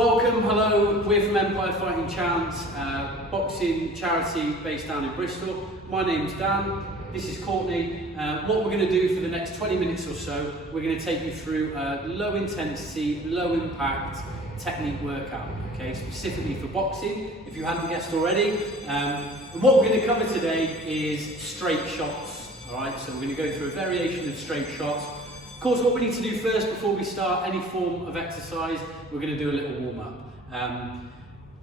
Welcome, hello, we're from Empire Fighting Chants, boxing charity based down in Bristol. My name's Dan, this is Courtney. What we're going to do for the next 20 minutes or so, we're going to take you through a low intensity, low impact technique workout, okay, specifically for boxing, if you hadn't guessed already. And what we're going to cover today is straight shots, alright, so we're going to go through a variation of straight shots. Of course, what we need to do first before we start any form of exercise, we're going to do a little warm-up.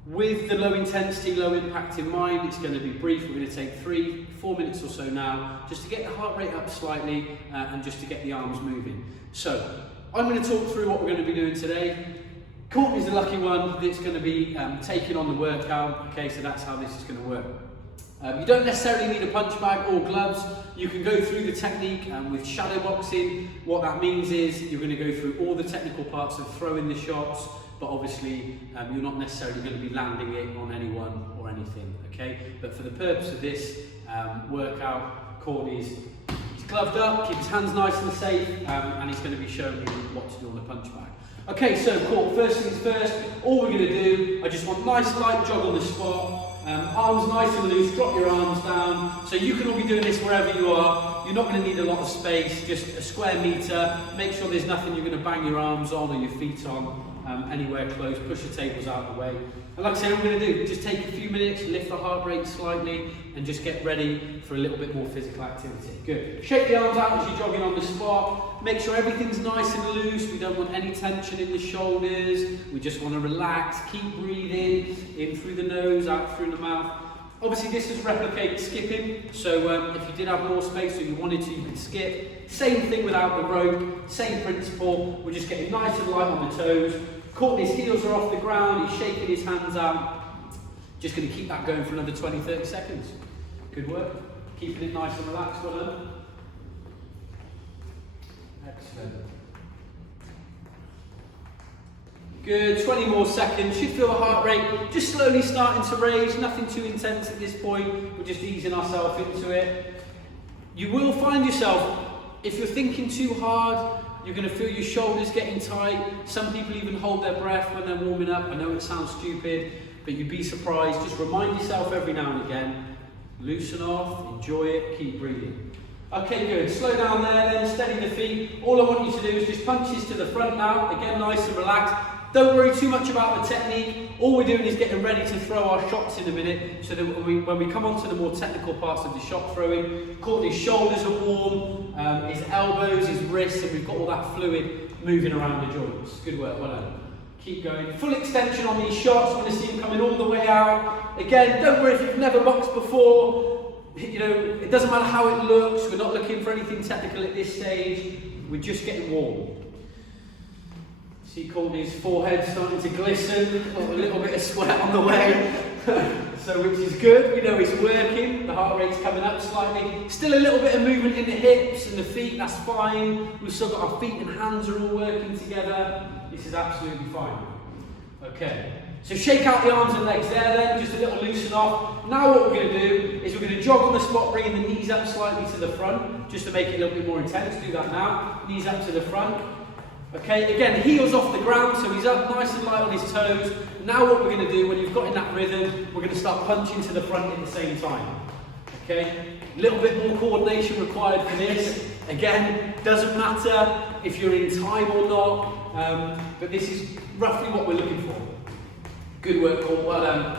With the low intensity, low impact in mind, it's going to be brief. We're going to take 3-4 minutes or so now, just to get the heart rate up slightly and just to get the arms moving. So, I'm going to talk through what we're going to be doing today. Courtney's the lucky one that's going to be taking on the workout, okay, so that's how this is going to work. You don't necessarily need a punch bag or gloves. You can go through the technique with shadow boxing. What that means is you're going to go through all the technical parts of throwing the shots, but obviously you're not necessarily going to be landing it on anyone or anything, okay? But for the purpose of this workout, Courtney's gloved up, keep his hands nice and safe, and he's going to be showing you what to do on the punch bag. Okay, so Court, first things first, all we're going to do, I just want nice light jog on the spot. Arms nice and loose, drop your arms down. So you can all be doing this wherever you are. You're not going to need a lot of space, just a square metre. Make sure there's nothing you're going to bang your arms on or your feet on, anywhere close. Push the tables out of the way. And like I say, what we're going to do, just take a few minutes, lift the heart rate slightly, and just get ready for a little bit more physical activity. Good. Shake the arms out as you're jogging on the spot. Make sure everything's nice and loose. We don't want any tension in the shoulders. We just want to relax. Keep breathing in through the nose, out through the mouth. Obviously, this is replicate skipping. So if you did have more space or you wanted to, you could skip. Same thing without the rope. Same principle. We're just getting nice and light on the toes. Courtney's heels are off the ground, he's shaking his hands out. Just going to keep that going for another 20-30 seconds. Good work. Keeping it nice and relaxed, well done. Excellent. Good, 20 more seconds. Should feel the heart rate just slowly starting to raise, nothing too intense at this point. We're just easing ourselves into it. You will find yourself, if you're thinking too hard, you're going to feel your shoulders getting tight. Some people even hold their breath when they're warming up. I know it sounds stupid, but you'd be surprised. Just remind yourself every now and again. Loosen off, enjoy it, keep breathing. Okay, good. Slow down there then, steady the feet. All I want you to do is just punches to the front now. Again, nice and relaxed. Don't worry too much about the technique. All we're doing is getting ready to throw our shots in a minute, so that when we come on to the more technical parts of the shot throwing, Courtney's shoulders are warm, his elbows, his wrists, and we've got all that fluid moving around the joints. Good work, well done. Keep going. Full extension on these shots. I want to see them coming all the way out. Again, don't worry if you've never boxed before. You know, it doesn't matter how it looks. We're not looking for anything technical at this stage. We're just getting warm. See Courtney's forehead starting to glisten, a little bit of sweat on the way, so which is good. We know it's working, the heart rate's coming up slightly. Still a little bit of movement in the hips and the feet, that's fine. We've still got our feet and hands are all working together. This is absolutely fine. Okay, so shake out the arms and legs there then, just a little loosen off. Now what we're going to do is we're going to jog on the spot, bringing the knees up slightly to the front, just to make it a little bit more intense. Do that now, knees up to the front. Okay, again, heels off the ground, so he's up nice and light on his toes. Now what we're going to do, when you've got in that rhythm, we're going to start punching to the front at the same time. Okay, a little bit more coordination required for this. Again, doesn't matter if you're in time or not, but this is roughly what we're looking for. Good work, Court, well done.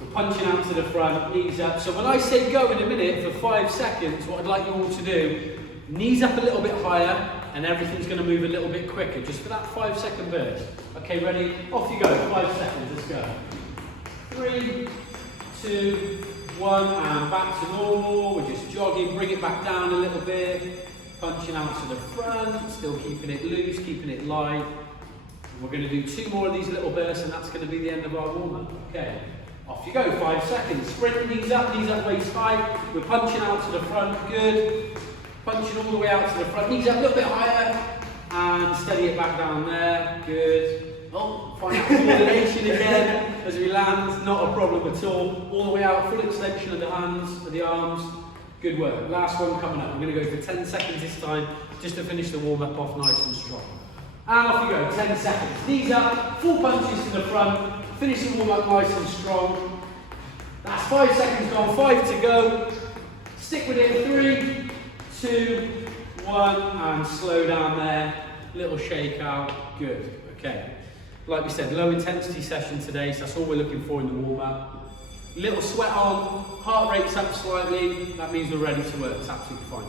We're punching out to the front, knees up. So when I say go in a minute for 5 seconds, what I'd like you all to do, knees up a little bit higher, and everything's going to move a little bit quicker, just for that 5-second burst. Okay, ready? Off you go, 5 seconds, let's go. 3, 2, 1, and back to normal. We're just jogging, bring it back down a little bit. Punching out to the front, still keeping it loose, keeping it light. And we're going to do 2 more of these little bursts, and that's going to be the end of our warm-up. Okay, off you go, 5 seconds. Sprint, knees up, waist high. We're punching out to the front, good. Punching all the way out to the front, knees up a little bit higher, and steady it back down there, good. Oh, find that coordination again as we land, not a problem at all the way out, full extension of the hands, of the arms, good work. Last one coming up, we're going to go for 10 seconds this time, just to finish the warm-up off nice and strong. And off you go, 10 seconds. Knees up, full punches to the front, finish the warm up nice and strong. That's 5 seconds gone, 5 to go. Stick with it, 3, 2, 1, and slow down there. Little shake out, good, okay. Like we said, low intensity session today, so that's all we're looking for in the warm up. Little sweat on, heart rate's up slightly, that means we're ready to work, it's absolutely fine.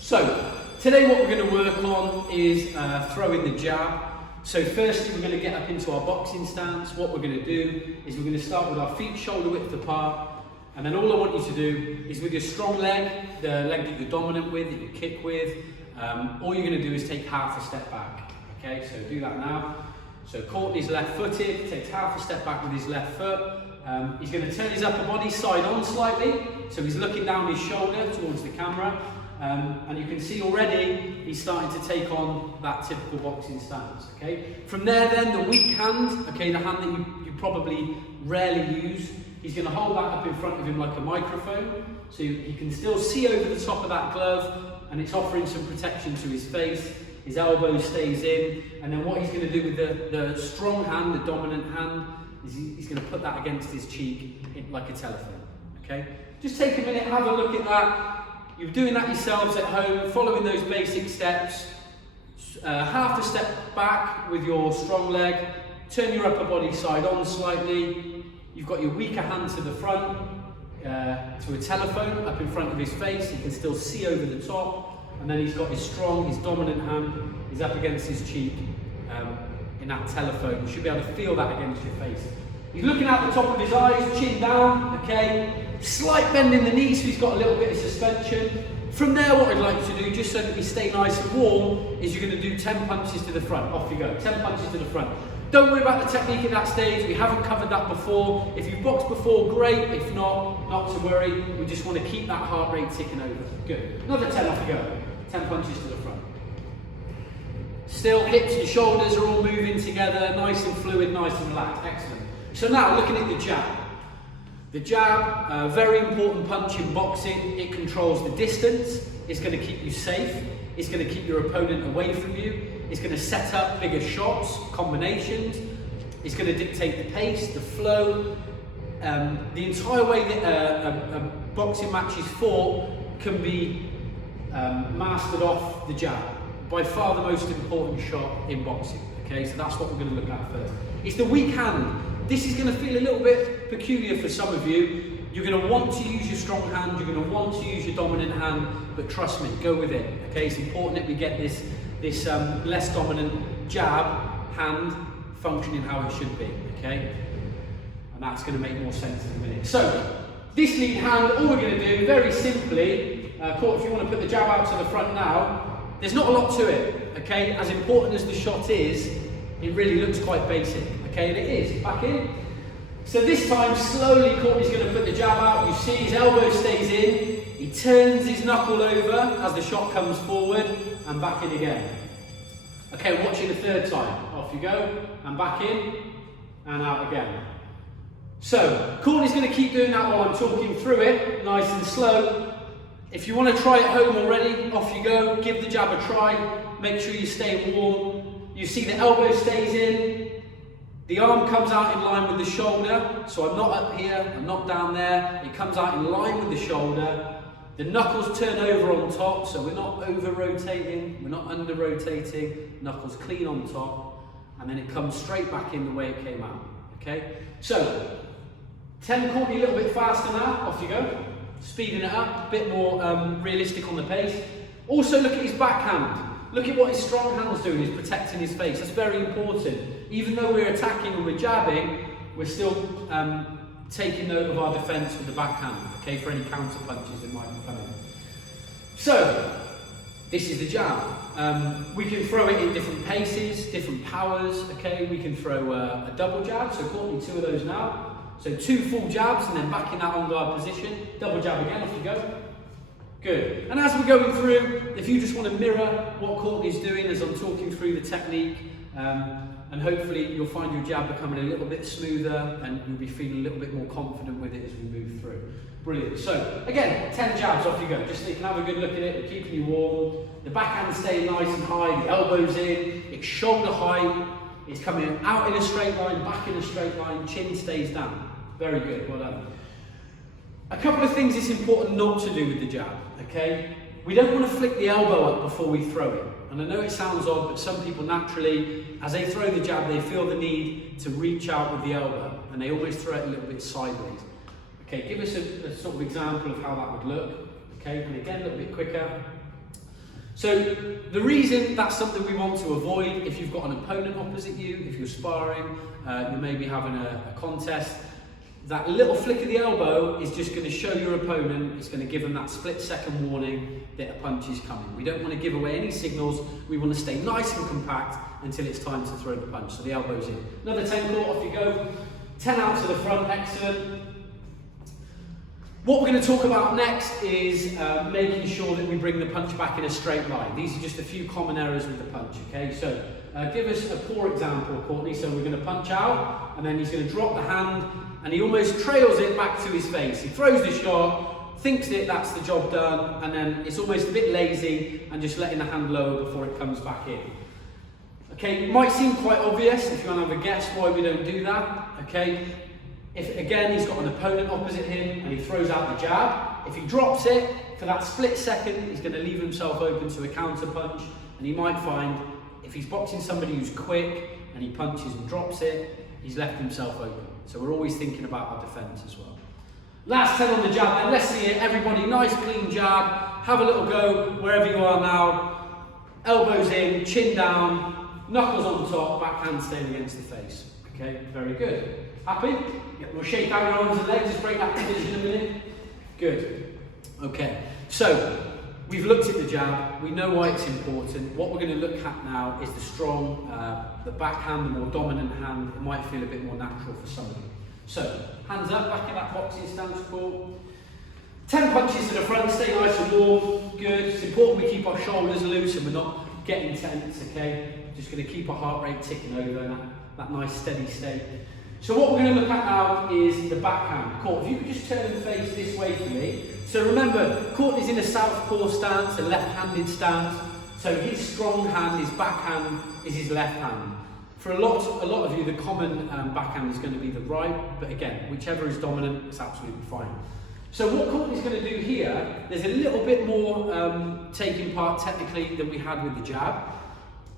So, today what we're going to work on is throwing the jab. So firstly we're going to get up into our boxing stance. What we're going to do is we're going to start with our feet shoulder width apart, and then all I want you to do is with your strong leg, the leg that you're dominant with, that you kick with, all you're going to do is take half a step back. Okay, so do that now. So Courtney's left footed, takes half a step back with his left foot. He's going to turn his upper body side on slightly, so he's looking down his shoulder towards the camera, and you can see already he's starting to take on that typical boxing stance. Okay. From there then, the weak hand, okay, the hand that you probably rarely use, he's going to hold that up in front of him like a microphone, so he can still see over the top of that glove, and it's offering some protection to his face. His elbow stays in, and then what he's going to do with the strong hand, the dominant hand, is he's going to put that against his cheek like a telephone. Okay? Just take a minute, have a look at that. You're doing that yourselves at home, following those basic steps. Half a step back with your strong leg, turn your upper body side on slightly. You've got your weaker hand to the front, to a telephone up in front of his face. He can still see over the top. And then he's got his strong, his dominant hand is up against his cheek in that telephone. You should be able to feel that against your face. He's looking out the top of his eyes, chin down, okay? Slight bend in the knees, so he's got a little bit of suspension. From there, what I'd like you to do, just so that we stay nice and warm, is you're going to do 10 punches to the front. Off you go, 10 punches to the front. Don't worry about the technique at that stage, we haven't covered that before. If you've boxed before, great. If not, not to worry. We just want to keep that heart rate ticking over. Good. Another 10, off you go. 10 punches to the front. Still, hips and shoulders are all moving together, nice and fluid, nice and relaxed. Excellent. So now, looking at the jab. The jab, a very important punch in boxing. It controls the distance. It's going to keep you safe. It's going to keep your opponent away from you. It's going to set up bigger shots, combinations. It's going to dictate the pace, the flow. The entire way that a boxing match is fought can be mastered off the jab. By far the most important shot in boxing. Okay, so that's what we're going to look at first. It's the weak hand. This is going to feel a little bit peculiar for some of you. You're going to want to use your strong hand, you're going to want to use your dominant hand, but trust me, go with it. Okay, it's important that we get this less dominant jab hand functioning how it should be. Okay, and that's going to make more sense in a minute. So this lead hand, all we're going to do, very simply. Court, if you want to put the jab out to the front now, there's not a lot to it, okay? As important as the shot is, it really looks quite basic, okay? And it is. Back in. So this time, slowly, Courtney's going to put the jab out. You see his elbow stays in. He turns his knuckle over as the shot comes forward, and back in again. Okay, watching the third time. Off you go, and back in, and out again. So, Courtney's going to keep doing that while I'm talking through it, nice and slow. If you want to try at home already, off you go, give the jab a try, make sure you stay warm. You see the elbow stays in, the arm comes out in line with the shoulder, so I'm not up here, I'm not down there, it comes out in line with the shoulder. The knuckles turn over on top, so we're not over rotating, we're not under rotating, knuckles clean on top, and then it comes straight back in the way it came out, okay? So, 10 Courtney a little bit faster now, off you go. Speeding it up, a bit more realistic on the pace. Also look at his backhand. Look at what his strong hand's doing, he's protecting his face. That's very important. Even though we're attacking and we're jabbing, we're still taking note of our defence with the backhand, okay, for any counter punches that might be coming. So, this is the jab. We can throw it in different paces, different powers, okay. We can throw a double jab, so Courtney, 2 of those now. So 2 full jabs and then back in that on guard position. Double jab again, off you go. Good. And as we're going through, if you just want to mirror what Courtney's doing as I'm talking through the technique, and hopefully you'll find your jab becoming a little bit smoother and you'll be feeling a little bit more confident with it as we move through. Brilliant. So again, 10 jabs, off you go. Just so you can have a good look at it, we're keeping you warm. The backhand staying nice and high, the elbows in, It's shoulder height, it's coming out in a straight line, back in a straight line, chin stays down. Very good, well done. A couple of things it's important not to do with the jab, okay? We don't want to flick the elbow up before we throw it. And I know it sounds odd, but some people naturally, as they throw the jab, they feel the need to reach out with the elbow, and they always throw it a little bit sideways. Okay, give us a sort of example of how that would look. Okay, and again, a little bit quicker. So the reason that's something we want to avoid, if you've got an opponent opposite you, if you're sparring, you may be having a contest, that little flick of the elbow is just going to show your opponent, it's going to give them that split-second warning that a punch is coming. We don't want to give away any signals, we want to stay nice and compact until it's time to throw the punch. So the elbow's in. Another 10 caught, off you go. 10 out to the front, excellent. What we're going to talk about next is making sure that we bring the punch back in a straight line. These are just a few common errors with the punch, okay? So give us a poor example, Courtney. So we're going to punch out, and then he's going to drop the hand, and he almost trails it back to his face. He throws the shot, thinks that that's the job done, and then it's almost a bit lazy and just letting the hand lower before it comes back in. Okay, it might seem quite obvious if you want to have a guess why we don't do that, okay? If, again, he's got an opponent opposite him and he throws out the jab, if he drops it, for that split second, he's going to leave himself open to a counter punch, and he might find, if he's boxing somebody who's quick and he punches and drops it, he's left himself open. So we're always thinking about our defence as well. Last 10 on the jab then, let's see it, everybody, nice clean jab, have a little go wherever you are now, elbows in, chin down, knuckles on top, backhand staying against the face. Okay, very good. Happy? Yeah, we'll shake out your arms and legs, just break that position a minute. Good. Okay, so we've looked at the jab, we know why it's important. What we're going to look at now is the strong, the backhand, the more dominant hand. It might feel a bit more natural for some of you. So, hands up, back in that boxing stance, cool. 10 punches to the front, stay nice and warm. Good. It's important we keep our shoulders loose and we're not getting tense, okay? Just going to keep our heart rate ticking over, that nice steady state. So what we're going to look at now is the backhand. Court, if you could just turn and face this way for me. So remember, Courtney's in a southpaw stance, a left-handed stance. So his strong hand, his backhand, is his left hand. For a lot of you, the common backhand is going to be the right, but again, whichever is dominant, it's absolutely fine. So what Courtney's going to do here, there's a little bit more taking part technically than we had with the jab.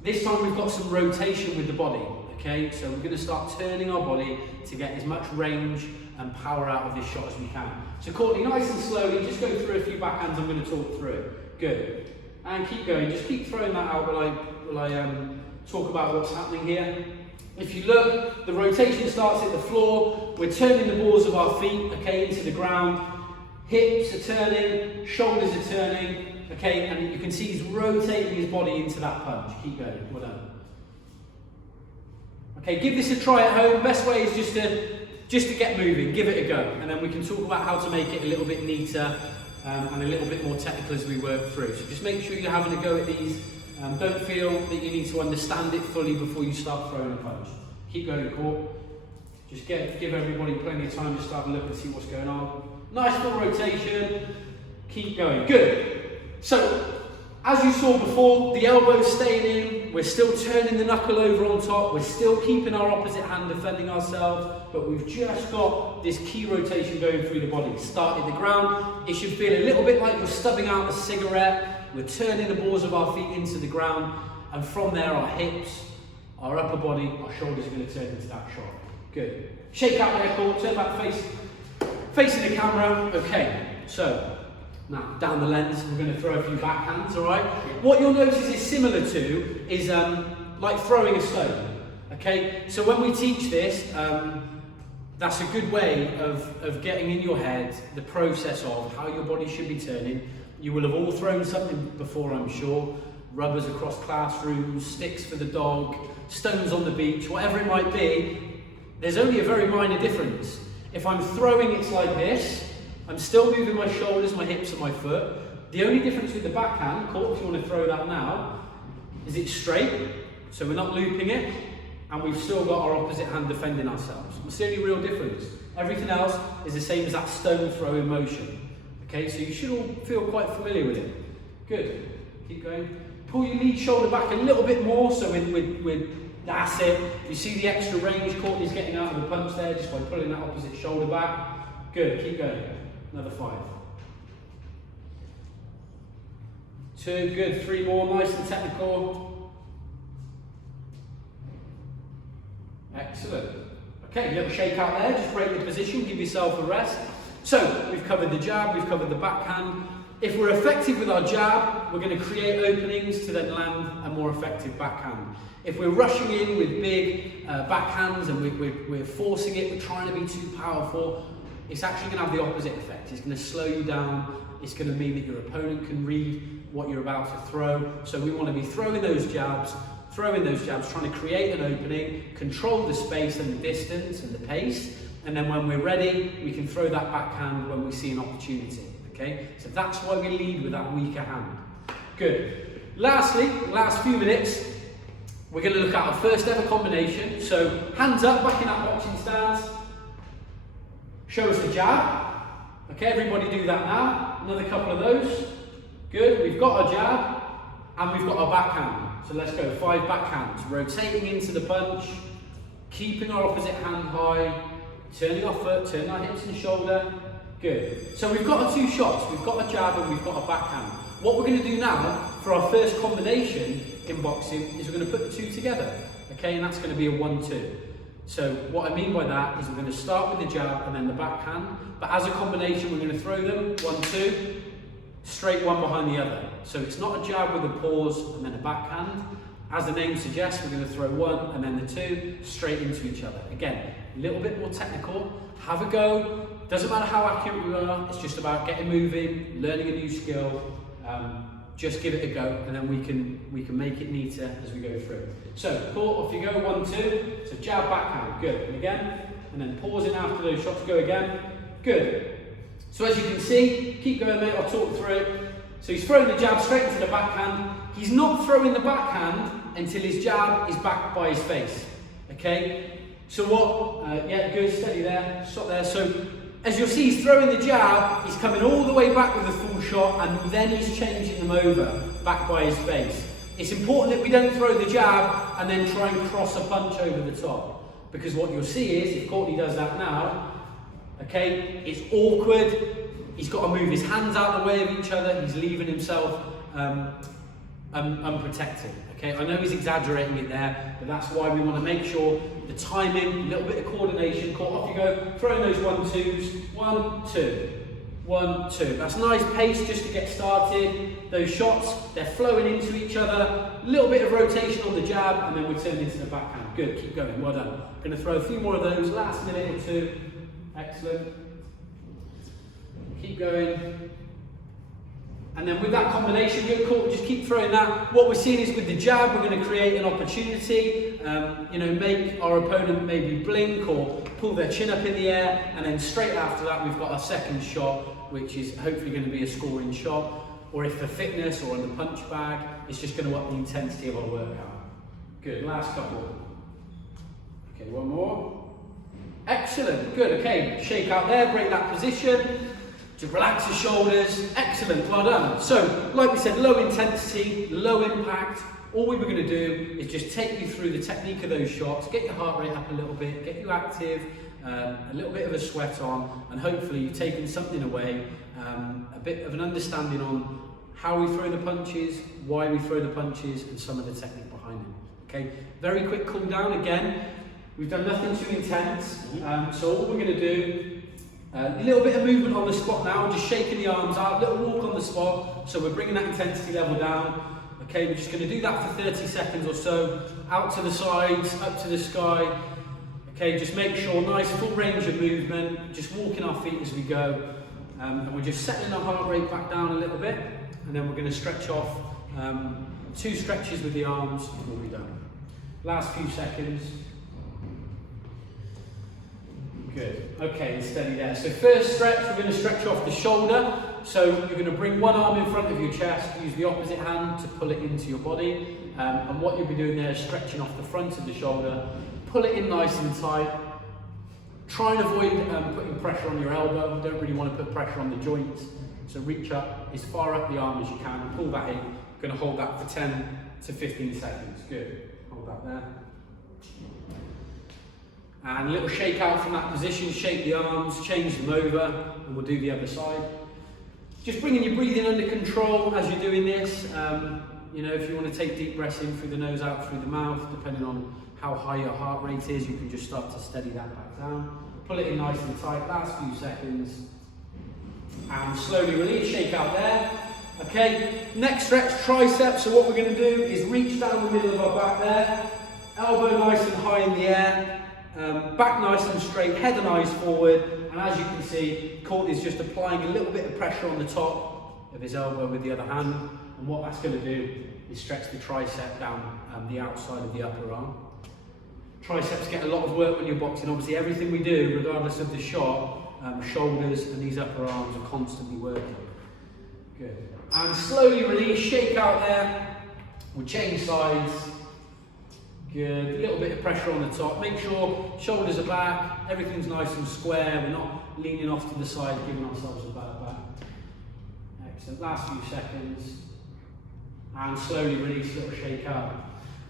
This time we've got some rotation with the body. Okay, so we're going to start turning our body to get as much range and power out of this shot as we can. So Courtney, nice and slowly, just go through a few backhands I'm going to talk through. Good. And keep going, just keep throwing that out while I talk about what's happening here. If you look, the rotation starts at the floor, we're turning the balls of our feet, okay, into the ground. Hips are turning, shoulders are turning, okay, and you can see he's rotating his body into that punch. Keep going, well done. Okay, give this a try at home. Best way is just to get moving, give it a go, and then we can talk about how to make it a little bit neater and a little bit more technical as we work through. So just make sure you're having a go at these. Don't feel that you need to understand it fully before you start throwing a punch. Keep going, Court. Just give everybody plenty of time to start a look and see what's going on. Nice full rotation. Keep going. Good. So, as you saw before, the elbow's staying in, we're still turning the knuckle over on top, we're still keeping our opposite hand defending ourselves, but we've just got this key rotation going through the body. Start at the ground, it should feel a little bit like you're stubbing out a cigarette, we're turning the balls of our feet into the ground, and from there our hips, our upper body, our shoulders are going to turn into that shot. Good. Shake out there, Court, turn back facing the camera. Okay, so, now, down the lens, we're going to throw a few backhands, all right? What you'll notice is similar to is like throwing a stone, okay? So when we teach this, that's a good way of getting in your head the process of how your body should be turning. You will have all thrown something before, I'm sure. Rubbers across classrooms, sticks for the dog, stones on the beach, whatever it might be. There's only a very minor difference. If I'm throwing it like this, I'm still moving my shoulders, my hips and my foot. The only difference with the backhand, Court, if you want to throw that now, is it's straight, so we're not looping it, and we've still got our opposite hand defending ourselves. It's the only real difference. Everything else is the same as that stone throw in motion. Okay, so you should all feel quite familiar with it. Good. Keep going. pull your lead shoulder back a little bit more, so that's it. You see the extra range Courtney's getting out of the punch there just by pulling that opposite shoulder back. Good, keep going. Another 5. 2, good, 3 more, nice and technical. Excellent. Okay, little shake out there, just break the position, give yourself a rest. So, we've covered the jab, we've covered the backhand. If we're effective with our jab, we're going to create openings to then land a more effective backhand. If we're rushing in with big backhands and we're forcing it, we're trying to be too powerful, it's actually going to have the opposite effect. It's going to slow you down. It's going to mean that your opponent can read what you're about to throw. So we want to be throwing those jabs, trying to create an opening, control the space and the distance and the pace, and then when we're ready, we can throw that backhand when we see an opportunity. Okay, so that's why we lead with that weaker hand. Good. Lastly, last few minutes, we're going to look at our first ever combination. So hands up, back in that boxing stance. Show us the jab. Okay, everybody do that now. Another couple of those. Good, we've got our jab and we've got our backhand. So let's go, 5 backhands. Rotating into the punch, keeping our opposite hand high, turning our foot, turning our hips and shoulder. Good. So we've got our 2 shots. We've got a jab and we've got a backhand. What we're going to do now for our first combination in boxing is we're going to put the 2 together. Okay, and that's going to be a 1-2. So what I mean by that is we're going to start with the jab and then the backhand, but as a combination we're going to throw them 1-2, straight one behind the other. So it's not a jab with a pause and then a backhand. As the name suggests, we're going to throw 1 and then the 2 straight into each other. Again, a little bit more technical. Have a go. Doesn't matter how accurate you are, it's just about getting moving, learning a new skill. Just give it a go, and then we can make it neater as we go through. So, cool, off you go, 1-2. So jab, backhand, good. And again, and then pausing after those shots, go again. Good. So as you can see, keep going, mate, I'll talk through it. So he's throwing the jab straight into the backhand. He's not throwing the backhand until his jab is backed by his face. Okay? So what, yeah, good, steady there, stop there. So as you'll see, he's throwing the jab, he's coming all the way back with a full shot, and then he's changing them over, back by his face. It's important that we don't throw the jab and then try and cross a punch over the top. Because what you'll see is, if Courtney does that now, okay, it's awkward, he's got to move his hands out of the way of each other, he's leaving himself unprotected. Okay, I know he's exaggerating it there, but that's why we want to make sure the timing, a little bit of coordination. Caught, off you go, throwing those 1-2s, 1-2, 1-2. That's nice pace just to get started. Those shots, they're flowing into each other. A little bit of rotation on the jab, and then we turn into the backhand. Good, keep going, well done. Going to throw a few more of those, last minute or 2. Excellent. Keep going. And then with that combination, good call, just keep throwing that. What we're seeing is with the jab, we're going to create an opportunity, you know, make our opponent maybe blink or pull their chin up in the air, and then straight after that, we've got our second shot, which is hopefully going to be a scoring shot, or if for fitness or on the punch bag, it's just going to up the intensity of our workout. Good, last couple. Okay, one more. Excellent, good, okay, shake out there, break that position. To relax the shoulders, excellent, well done. So, like we said, low intensity, low impact. All we were going to do is just take you through the technique of those shots, get your heart rate up a little bit, get you active, a little bit of a sweat on, and hopefully you've taken something away, a bit of an understanding on how we throw the punches, why we throw the punches, and some of the technique behind it. Okay, very quick cool down again. We've done nothing too intense, so all we're going to do, a little bit of movement on the spot now, just shaking the arms out, little walk on the spot, so we're bringing that intensity level down. Okay, we're just going to do that for 30 seconds or so, out to the sides, up to the sky. Okay, just make sure, nice full range of movement, just walking our feet as we go. And we're just settling our heart rate back down a little bit, and then we're going to stretch off 2 stretches with the arms, and we'll be done. Last few seconds. Good. Okay, and steady there. So first stretch, we're going to stretch off the shoulder. So you're going to bring one arm in front of your chest, use the opposite hand to pull it into your body. And what you'll be doing there is stretching off the front of the shoulder. Pull it in nice and tight. Try and avoid putting pressure on your elbow. You don't really want to put pressure on the joints. So reach up as far up the arm as you can, pull that in, Going to hold that for 10 to 15 seconds. Good. Hold that there. And a little shake out from that position, shake the arms, change them over, and we'll do the other side. Just bringing your breathing under control as you're doing this. You know, if you want to take deep breaths in through the nose, out through the mouth, depending on how high your heart rate is, you can just start to steady that back down. Pull it in nice and tight, last few seconds. And slowly release, shake out there. Okay, next stretch, triceps. So what we're going to do is reach down the middle of our back there, elbow nice and high in the air, back nice and straight, head and eyes forward. And as you can see, Courtney's just applying a little bit of pressure on the top of his elbow with the other hand. And what that's going to do is stretch the tricep down the outside of the upper arm. Triceps get a lot of work when you're boxing. Obviously, everything we do, regardless of the shot, shoulders and these upper arms are constantly working. Good. And slowly release, shake out there. We'll change sides. Good. A little bit of pressure on the top. Make sure shoulders are back, everything's nice and square. We're not leaning off to the side, giving ourselves a bad back. Excellent. Last few seconds. And slowly release, little shake out.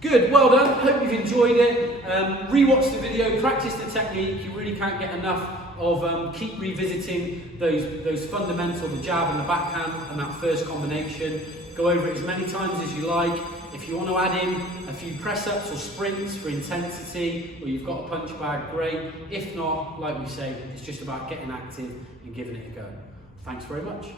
Good, well done. Hope you've enjoyed it. Re-watch the video, practice the technique. You really can't get enough of keep revisiting those fundamental, the jab and the backhand and that first combination. Go over it as many times as you like. If you want to add in a few press-ups or sprints for intensity, or you've got a punch bag, great. If not, like we say, it's just about getting active and giving it a go. Thanks very much.